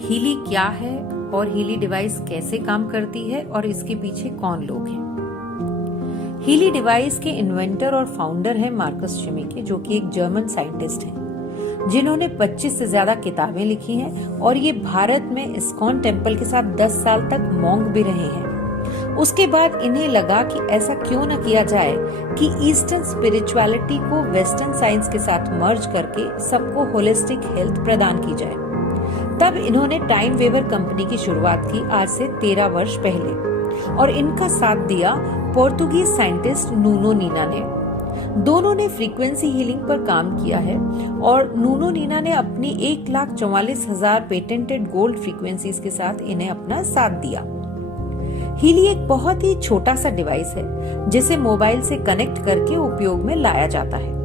Healy क्या है और हीली डिवाइस कैसे काम करती है और इसके पीछे कौन लोग हैं। हीली डिवाइस के इन्वेंटर और फाउंडर है मार्कस शिमेके, जो कि एक जर्मन साइंटिस्ट हैं, जिन्होंने 25 से ज्यादा किताबें लिखी हैं और ये भारत में इस्कॉन टेम्पल के साथ 10 साल तक मॉन्क भी रहे हैं। उसके बाद इन्हें लगा कि ऐसा क्यों न किया जाए कि ईस्टर्न स्पिरिचुअलिटी को वेस्टर्न साइंस के साथ मर्ज करके सबको होलिस्टिक हेल्थ प्रदान की जाए। तब इन्होंने टाइम वेवर कंपनी की शुरुआत की आज से 13 वर्ष पहले, और इनका साथ दिया पोर्तुगीज साइंटिस्ट नूनो नीना ने। दोनों ने फ्रीक्वेंसी हीलिंग पर काम किया है और नूनो नीना ने अपनी 1,44,000 पेटेंटेड गोल्ड फ्रीक्वेंसीज के साथ इन्हें अपना साथ दिया। हीली एक बहुत ही छोटा सा डिवाइस है जिसे मोबाइल से कनेक्ट करके उपयोग में लाया जाता है।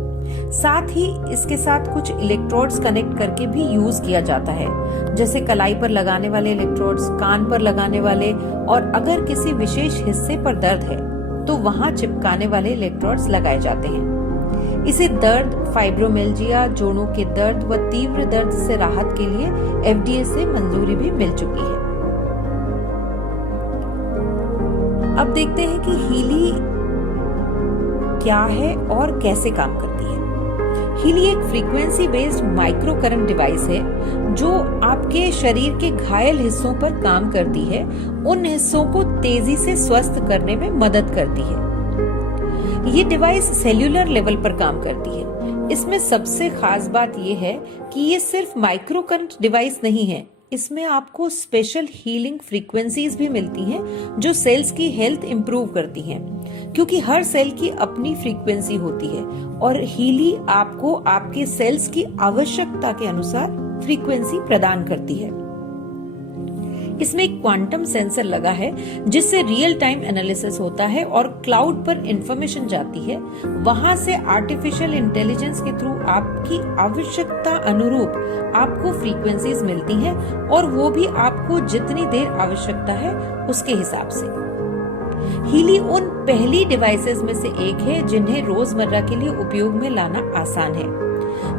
साथ ही इसके साथ कुछ इलेक्ट्रोड्स कनेक्ट करके भी यूज किया जाता है, जैसे कलाई पर लगाने वाले इलेक्ट्रोड्स, कान पर लगाने वाले, और अगर किसी विशेष हिस्से पर दर्द है तो वहां चिपकाने वाले इलेक्ट्रोड्स लगाए जाते हैं। इसे दर्द, फाइब्रोमिल्जिया, जोड़ों के दर्द व तीव्र दर्द से राहत के लिए FDA से मंजूरी भी मिल चुकी है। अब देखते हैं कि हीली क्या है और कैसे काम करती है। हीली एक frequency based micro current device है जो आपके शरीर के घायल हिस्सों पर काम करती है, उन हिस्सों को तेजी से स्वस्थ करने में मदद करती है। ये डिवाइस सेल्यूलर लेवल पर काम करती है। इसमें सबसे खास बात यह है कि ये सिर्फ माइक्रो करंट डिवाइस नहीं है, इसमें आपको स्पेशल हीलिंग फ्रीक्वेंसीज भी मिलती हैं जो सेल्स की हेल्थ इंप्रूव करती हैं, क्योंकि हर सेल की अपनी फ्रीक्वेंसी होती है और हीली आपको आपके सेल्स की आवश्यकता के अनुसार फ्रीक्वेंसी प्रदान करती है। इसमें एक क्वांटम सेंसर लगा है जिससे रियल टाइम एनालिसिस होता है और क्लाउड पर इंफॉर्मेशन जाती है। वहां से आर्टिफिशियल इंटेलिजेंस के थ्रू आपकी आवश्यकता अनुरूप आपको फ्रीक्वेंसीज मिलती हैं और वो भी आपको जितनी देर आवश्यकता है उसके हिसाब से। हीली उन पहली डिवाइसेस में से एक है जिन्हें रोजमर्रा के लिए उपयोग में लाना आसान है।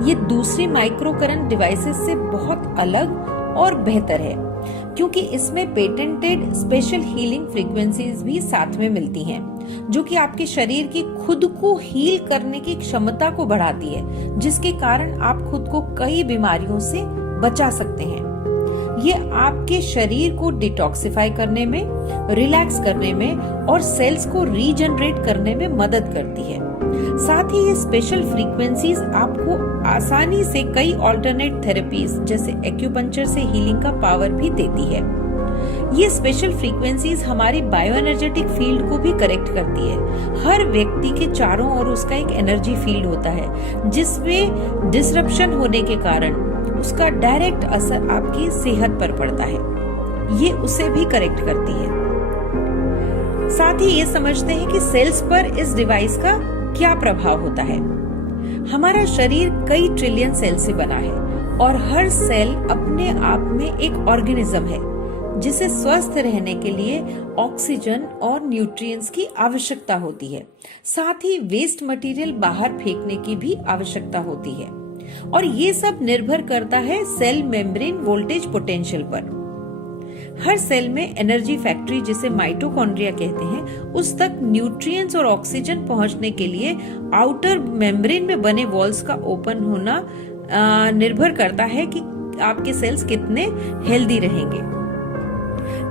ये दूसरी माइक्रो करंट डिवाइसेस से बहुत अलग और बेहतर है क्योंकि इसमें पेटेंटेड स्पेशल हीलिंग फ्रीक्वेंसीज भी साथ में मिलती हैं, जो कि आपके शरीर की खुद को हील करने की क्षमता को बढ़ाती है, जिसके कारण आप खुद को कई बीमारियों से बचा सकते हैं। ये आपके शरीर को डिटॉक्सिफाई करने में, रिलैक्स करने में और सेल्स को रीजनरेट करने में मदद करती है। साथ ही ये स्पेशल फ्रीक्वेंसीज आपको आसानी से कई ऑल्टरनेट थेरेपीज जैसे एक्यूपंक्चर से हीलिंग का पावर भी देती है। ये स्पेशल फ्रीक्वेंसीज हमारी बायोएनर्जेटिक फील्ड को भी करेक्ट करती है। हर व्यक्ति के चारों ओर उसका एक एनर्जी फील्ड होता है जिसमें डिसरप्शन होने के कारण उसका डायरेक्ट असर आपकी सेहत पर पड़ता है। ये उसे भी करेक्ट करती है। साथ ही ये समझते हैं कि सेल्स पर इस डिवाइस का क्या प्रभाव होता है। हमारा शरीर कई ट्रिलियन सेल से बना है और हर सेल अपने आप में एक ऑर्गेनिज्म है जिसे स्वस्थ रहने के लिए ऑक्सीजन और न्यूट्रिएंट्स की आवश्यकता होती है। साथ ही वेस्ट मटेरियल बाहर फेंकने की भी आवश्यकता होती है और ये सब निर्भर करता है सेल मेम्ब्रेन वोल्टेज पोटेंशियल पर। हर सेल में एनर्जी फैक्ट्री जिसे माइटोकॉन्ड्रिया कहते हैं, उस तक न्यूट्रिएंट्स और ऑक्सीजन पहुंचने के लिए आउटर मेम्ब्रेन में बने वॉल्स का ओपन होना निर्भर करता है कि आपके सेल्स कितने हेल्दी रहेंगे।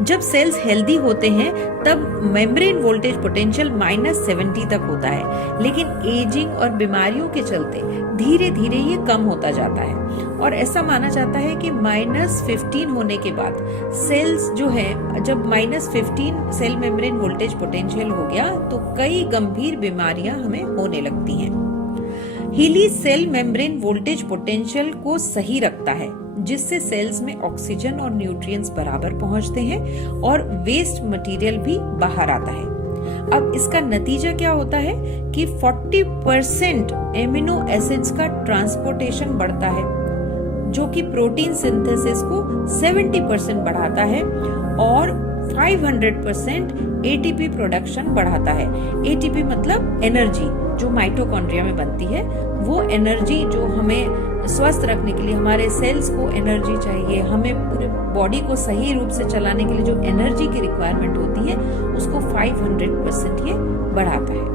जब सेल्स हेल्दी होते हैं तब मेम्ब्रेन वोल्टेज पोटेंशियल -70 तक होता है, लेकिन एजिंग और बीमारियों के चलते धीरे धीरे ये कम होता जाता है और ऐसा माना जाता है कि -15 होने के बाद सेल्स जो है, जब -15 सेल मेम्ब्रेन वोल्टेज पोटेंशियल हो गया तो कई गंभीर बीमारियां हमें होने लगती हैं। हीली सेल मेम्ब्रेन वोल्टेज पोटेंशियल को सही रखता है जिससे सेल्स में ऑक्सीजन और न्यूट्रिएंट्स बराबर पहुंचते हैं और वेस्ट मटेरियल भी बाहर आता है। अब इसका नतीजा क्या होता है कि 40% एमिनो एसिड्स का ट्रांसपोर्टेशन बढ़ता है, जो कि प्रोटीन सिंथेसिस को 70% बढ़ाता है और 500% एटीपी प्रोडक्शन बढ़ाता है। एटीपी मतलब एनर्जी, जो माइटोकॉन्ड्रिया में बनती है, वो एनर्जी जो हमें स्वस्थ रखने के लिए, हमारे सेल्स को एनर्जी चाहिए, हमें पूरे बॉडी को सही रूप से चलाने के लिए जो एनर्जी की रिक्वायरमेंट होती है, उसको 500% ये बढ़ाता है।